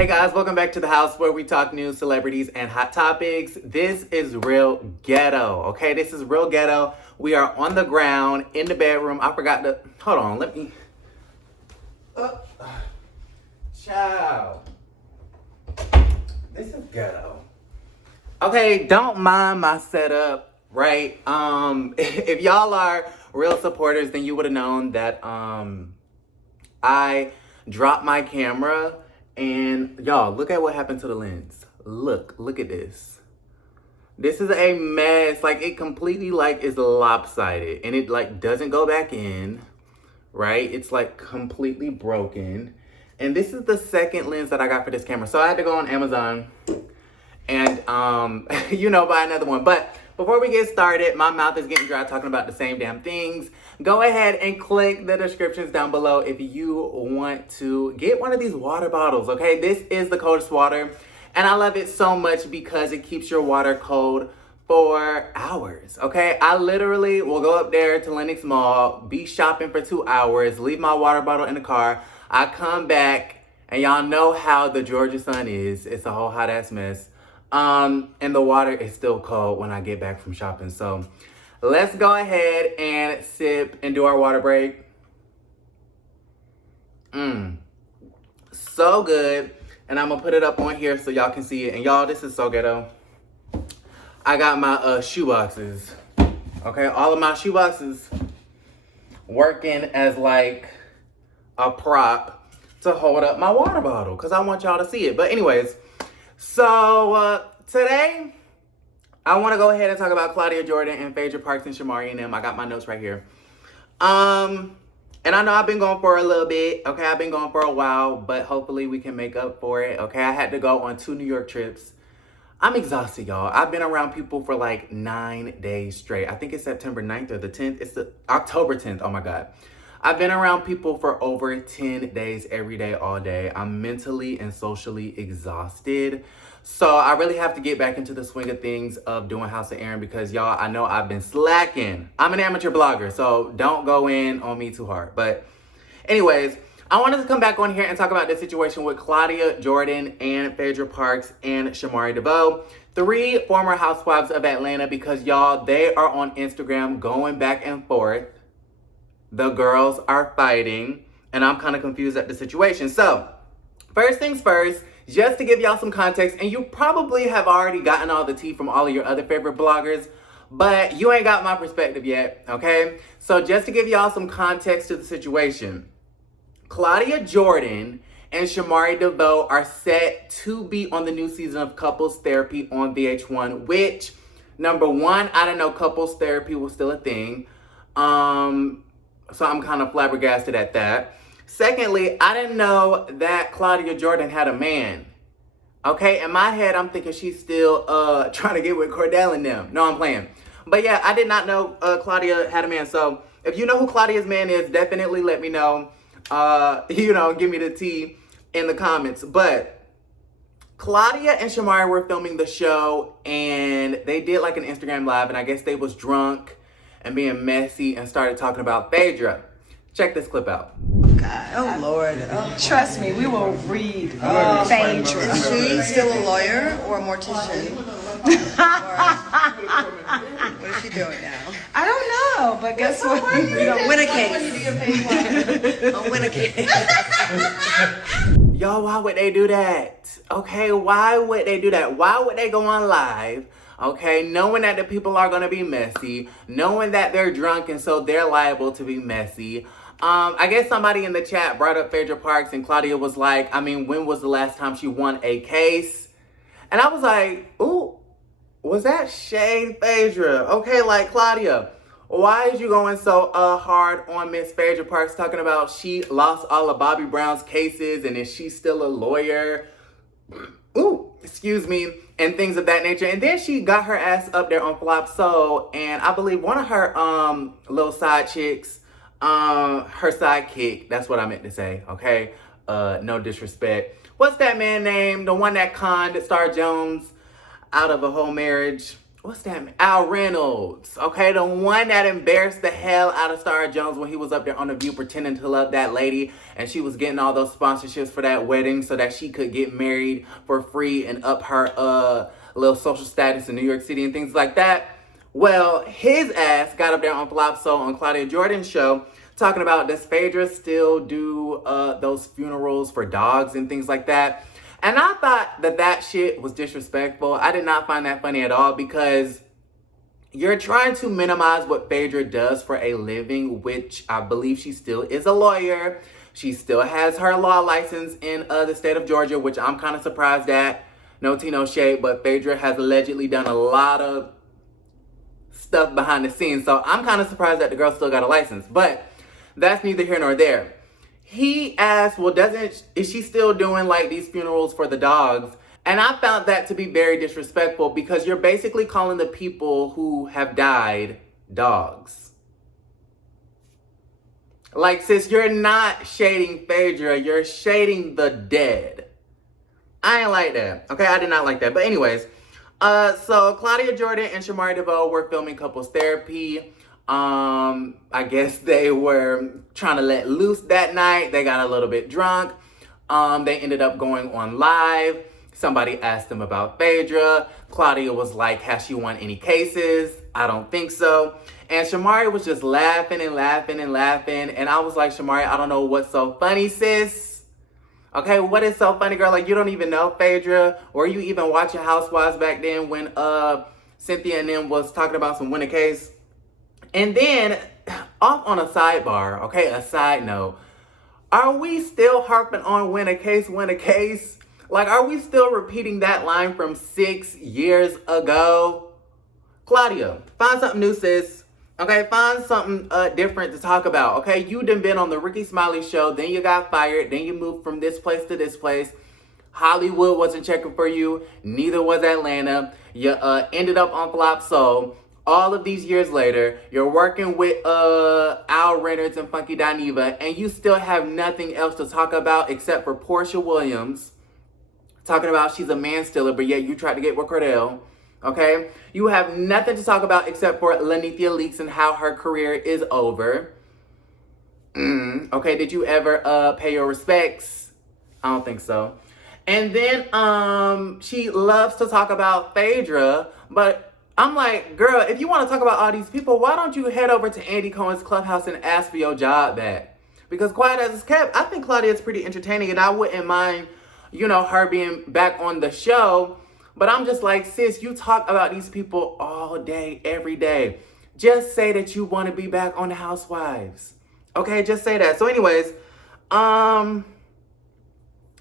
Hey guys, welcome back to the house where we talk news, celebrities, and hot topics. This is real ghetto, okay? This is real ghetto. We are on the ground in the bedroom. I forgot to, hold on, let me, ciao. This is ghetto. Okay, don't mind my setup, right? If y'all are real supporters, then you would have known that I dropped my camera. And y'all, look at what happened to the lens. Look at this. This is a mess. Like, it completely, like, is lopsided. And it, like, doesn't go back in, right? It's, like, completely broken. And this is the second lens that I got for this camera. So I had to go on Amazon and, buy another one. But before we get started, my mouth is getting dry talking about the same damn things. Go ahead and click the descriptions down below if you want to get one of these water bottles, okay? This is the coldest water, and I love it so much because it keeps your water cold for hours, okay? I literally will go up there to Lenox Mall, be shopping for 2 hours, leave my water bottle in the car. I come back, and y'all know how the Georgia sun is. It's a whole hot-ass mess. And the water is still cold when I get back from shopping. So let's go ahead and sip and do our water break. So good. And I'm gonna put it up on here so y'all can see it. And y'all, this is so ghetto. I got my shoe boxes. Okay, all of my shoe boxes working as like a prop to hold up my water bottle because I want y'all to see it. But anyways, so today, I want to go ahead and talk about Claudia Jordan and Phaedra Parks and Shamari and them. I got my notes right here. And I know I've been going for a little bit. Okay, I've been going for a while, but hopefully we can make up for it. Okay, I had to go on 2 New York trips. I'm exhausted, y'all. I've been around people for like 9 days straight. I think it's September 9th or the 10th. It's the October 10th. Oh my God. I've been around people for over 10 days, every day, all day. I'm mentally and socially exhausted. So I really have to get back into the swing of things of doing House of Aaron because y'all, I know I've been slacking. I'm an amateur blogger, so don't go in on me too hard. But anyways, I wanted to come back on here and talk about this situation with Claudia Jordan and Phaedra Parks and Shamari Devoe, 3 former housewives of Atlanta, because y'all, they are on Instagram going back and forth. The girls are fighting, and I'm kind of confused at the situation. So, first things first, just to give y'all some context, and you probably have already gotten all the tea from all of your other favorite bloggers, but you ain't got my perspective yet, okay? So, just to give y'all some context to the situation, Claudia Jordan and Shamari Devoe are set to be on the new season of Couples Therapy on VH1, which, number one, I didn't know Couples Therapy was still a thing. So I'm kind of flabbergasted at that. Secondly, I didn't know that Claudia Jordan had a man. Okay, in my head, I'm thinking she's still trying to get with Cordell and them. No, I'm playing. But yeah, I did not know Claudia had a man. So if you know who Claudia's man is, definitely let me know. Give me the tea in the comments. But Claudia and Shamari were filming the show, and they did like an Instagram live, and I guess they was drunk and being messy and started talking about Phaedra. Check this clip out. God. Oh, Lord. Trust me, we will read Phaedra. Is she still a lawyer or a mortician? What is she doing now? I don't know, but guess what? Win a case. I'll win a case. Y'all, why would they do that? Okay, why would they do that? Why would they go on live? Okay, knowing that the people are going to be messy, knowing that they're drunk and so they're liable to be messy. I guess somebody in the chat brought up Phaedra Parks, and Claudia was like, I mean, when was the last time she won a case? And I was like, ooh, was that shade Phaedra? Okay, like, Claudia, why is you going so hard on Miss Phaedra Parks, talking about she lost all of Bobby Brown's cases and is she still a lawyer? Ooh, excuse me, and things of that nature. And then she got her ass up there on Flop Soul, and I believe one of her little side chicks, her sidekick, that's what I meant to say, okay? No disrespect. What's that man name? The one that conned Star Jones out of a whole marriage. what's that man? Al Reynolds, okay? The one that embarrassed the hell out of Star Jones when he was up there on The View pretending to love that lady, and she was getting all those sponsorships for that wedding so that she could get married for free and up her little social status in New York City and things like that. Well, his ass got up there on Flop Soul on Claudia Jordan's show talking about, does Phaedra still do those funerals for dogs and things like that? And I thought that shit was disrespectful. I did not find that funny at all, because you're trying to minimize what Phaedra does for a living, which I believe she still is a lawyer. She still has her law license in the state of Georgia, which I'm kind of surprised at. No tea, no shade, but Phaedra has allegedly done a lot of stuff behind the scenes. So I'm kind of surprised that the girl still got a license. But that's neither here nor there. He asked, well, is she still doing like these funerals for the dogs? And I found that to be very disrespectful, because you're basically calling the people who have died dogs. Like, sis, you're not shading Phaedra, you're shading the dead. I ain't like that. Okay, I did not like that. But anyways, so Claudia Jordan and Shamari Devoe were filming couples therapy. I guess they were trying to let loose that night. They got a little bit drunk. They ended up going on live. Somebody asked them about Phaedra. Claudia was like, has she won any cases? I don't think so. And Shamari was just laughing and laughing and laughing. And I was like, Shamari, I don't know what's so funny, sis. Okay, what is so funny, girl? Like, you don't even know Phaedra? Or you even watching Housewives back then when Cynthia and them was talking about some win a case? And then, off on a sidebar, okay, a side note, are we still harping on win a case, win a case? Like, are we still repeating that line from 6 years ago? Claudia, find something new, sis. Okay, find something different to talk about, okay? You done been on the Ricky Smiley show, then you got fired, then you moved from this place to this place. Hollywood wasn't checking for you, neither was Atlanta. You ended up on Flop Soul. All of these years later, you're working with Al Reynolds and Funky Dineva, and you still have nothing else to talk about except for Portia Williams talking about she's a man stealer, but yet you tried to get with Cordell. Okay? You have nothing to talk about except for Lanithia Leaks and how her career is over. Okay, did you ever pay your respects? I don't think so. And then she loves to talk about Phaedra, but I'm like, girl, if you want to talk about all these people, why don't you head over to Andy Cohen's Clubhouse and ask for your job back? Because quiet as it's kept, I think Claudia is pretty entertaining, and I wouldn't mind, you know, her being back on the show. But I'm just like, sis, you talk about these people all day, every day. Just say that you want to be back on the Housewives. Okay, just say that. So anyways,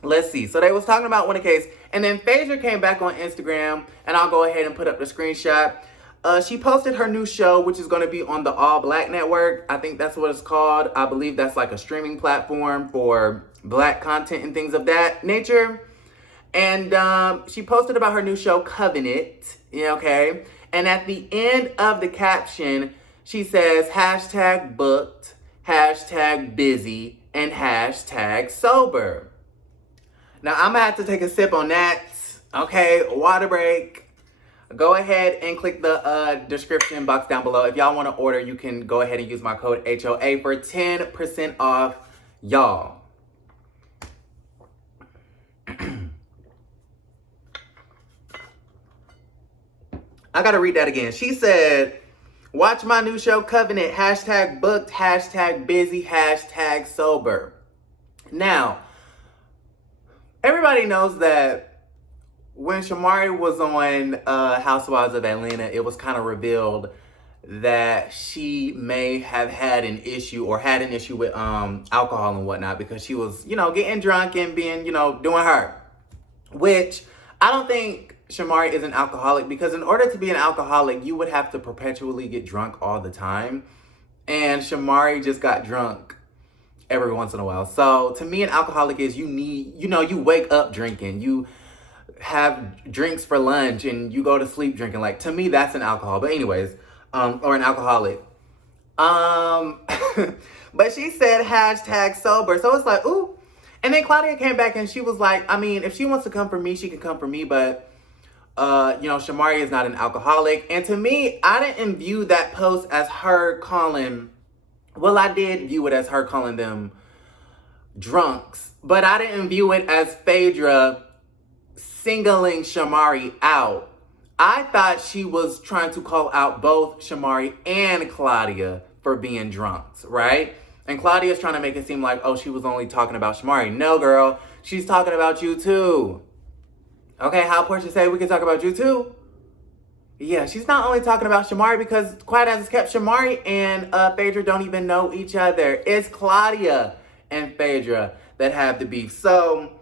let's see. So they was talking about win a case. And then Phaedra came back on Instagram, and I'll go ahead and put up the screenshot. She posted her new show, which is going to be on the All Black Network. I think that's what it's called. I believe that's like a streaming platform for Black content and things of that nature. And she posted about her new show, Covenant. Yeah, okay. And at the end of the caption, she says, hashtag booked, hashtag busy, and hashtag sober. Now, I'm going to have to take a sip on that. Okay, water break. Go ahead and click the description box down below. If y'all want to order, you can go ahead and use my code HOA for 10% off, y'all. I got to read that again. She said, watch my new show, Covenant, hashtag booked, hashtag busy, hashtag sober. Now, everybody knows that when Shamari was on Housewives of Atlanta, it was kind of revealed that she may have had an issue with alcohol and whatnot, because she was, you know, getting drunk and being, you know, doing her. Which I don't think Shamari is an alcoholic, because in order to be an alcoholic, you would have to perpetually get drunk all the time. And Shamari just got drunk every once in a while. So to me, an alcoholic is you wake up drinking, you have drinks for lunch, and you go to sleep drinking. Like, to me, that's an alcohol. But anyways, or an alcoholic. But she said hashtag sober. So it's like, ooh. And then Claudia came back and she was like, I mean, if she wants to come for me, she can come for me. But Shamari is not an alcoholic. And to me, I didn't view that post as her calling, well, I did view it as her calling them drunks, but I didn't view it as Phaedra singling Shamari out. I thought she was trying to call out both Shamari and Claudia for being drunks, right? And Claudia's trying to make it seem like, oh, she was only talking about Shamari. No, girl, she's talking about you too. Okay, how Portia say we can talk about you too? Yeah, she's not only talking about Shamari because quiet as it's kept, Shamari and Phaedra don't even know each other. It's Claudia and Phaedra that have the beef. So,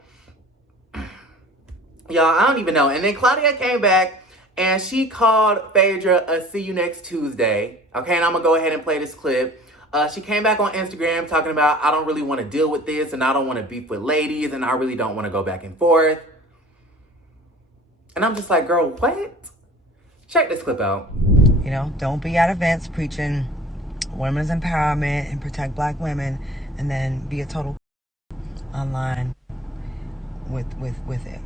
y'all, I don't even know. And then Claudia came back and she called Phaedra a see you next Tuesday. Okay, and I'm going to go ahead and play this clip. She came back on Instagram talking about, I don't really want to deal with this and I don't want to beef with ladies and I really don't want to go back and forth. And I'm just like, girl, what? Check this clip out. You know, don't be at events preaching women's empowerment and protect black women and then be a total online with it.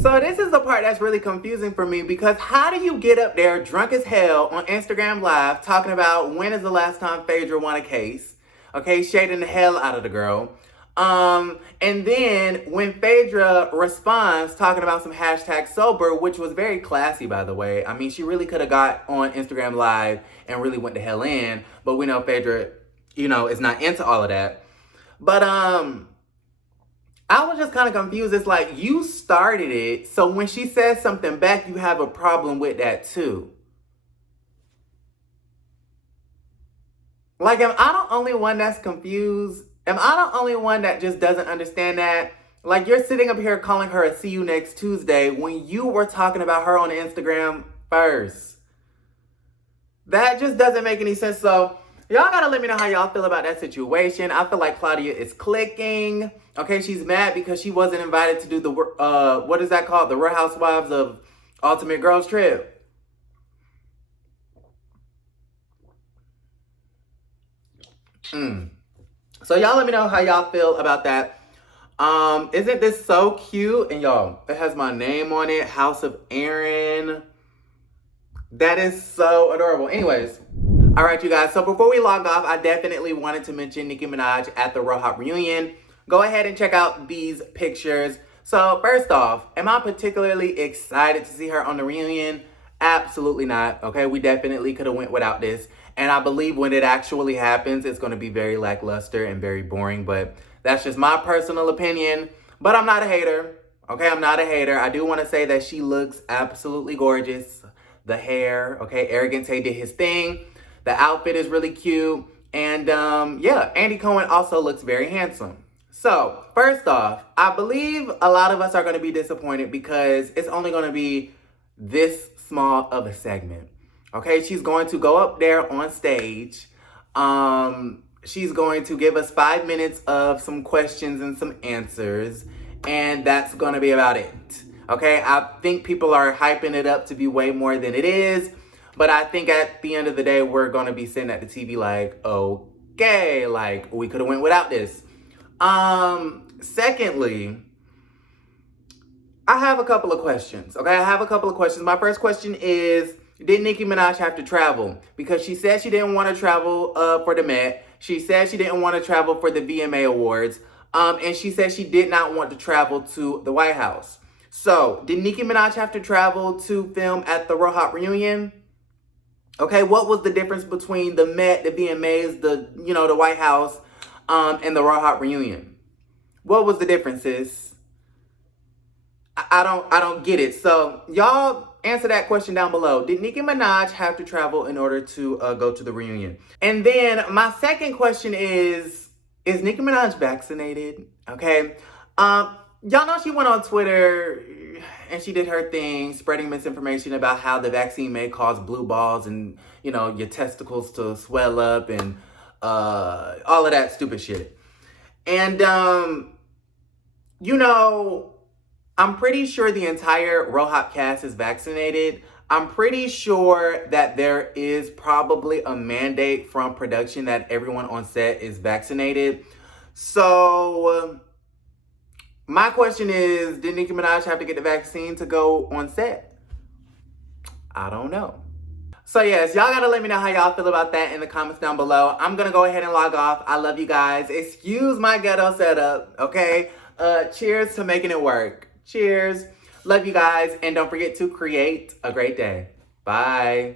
So this is the part that's really confusing for me because how do you get up there drunk as hell on Instagram Live talking about when is the last time Phaedra won a case? Okay, shading the hell out of the girl. And then when Phaedra responds talking about some hashtag sober, which was very classy, by the way. I mean, she really could have got on Instagram Live and really went the hell in. But we know Phaedra, is not into all of that. But I was just kind of confused. It's like, you started it, so when she says something back, you have a problem with that too. Like, am I the only one that's confused? Am I the only one that just doesn't understand that? Like, you're sitting up here calling her a see you next Tuesday when you were talking about her on Instagram first. That just doesn't make any sense. So, y'all gotta let me know how y'all feel about that situation. I feel like Claudia is clicking. Okay, she's mad because she wasn't invited to do the, what is that called? The Real Housewives of Ultimate Girls Trip. So y'all let me know how y'all feel about that. Isn't this so cute? And y'all, it has my name on it, House of Aaron. That is so adorable. Anyways, all right, you guys. So before we log off, I definitely wanted to mention Nicki Minaj at the RHOA reunion. Go ahead and check out these pictures. So first off, am I particularly excited to see her on the reunion? Absolutely not. Okay, we definitely could have went without this. And I believe when it actually happens, it's going to be very lackluster and very boring. But that's just my personal opinion. But I'm not a hater. Okay, I'm not a hater. I do want to say that she looks absolutely gorgeous. The hair, okay, Arrogante did his thing. The outfit is really cute. And yeah, Andy Cohen also looks very handsome. So, first off, I believe a lot of us are going to be disappointed because it's only going to be this small of a segment. Okay, she's going to go up there on stage. She's going to give us 5 minutes of some questions and some answers. And that's going to be about it. Okay, I think people are hyping it up to be way more than it is. But I think at the end of the day, we're going to be sitting at the TV like, okay, like we could have went without this. Secondly, I have a couple of questions. Okay, I have a couple of questions. My first question is, did Nicki Minaj have to travel? Because she said she didn't want to travel for the Met. She said she didn't want to travel for the VMA Awards. And she said she did not want to travel to the White House. So, did Nicki Minaj have to travel to film at the RHOA reunion? Okay, what was the difference between the Met, the VMAs, the White House, and the RHOA reunion? What was the differences? I don't get it. So, y'all answer that question down below. Did Nicki Minaj have to travel in order to go to the reunion? And then my second question is Nicki Minaj vaccinated? Okay. Y'all know she went on Twitter and she did her thing, spreading misinformation about how the vaccine may cause blue balls and, your testicles to swell up and all of that stupid shit. And, I'm pretty sure the entire RHOA cast is vaccinated. I'm pretty sure that there is probably a mandate from production that everyone on set is vaccinated. So, my question is, did Nicki Minaj have to get the vaccine to go on set? I don't know. So yes, y'all gotta let me know how y'all feel about that in the comments down below. I'm gonna go ahead and log off. I love you guys. Excuse my ghetto setup, okay? Cheers to making it work. Cheers. Love you guys. And don't forget to create a great day. Bye.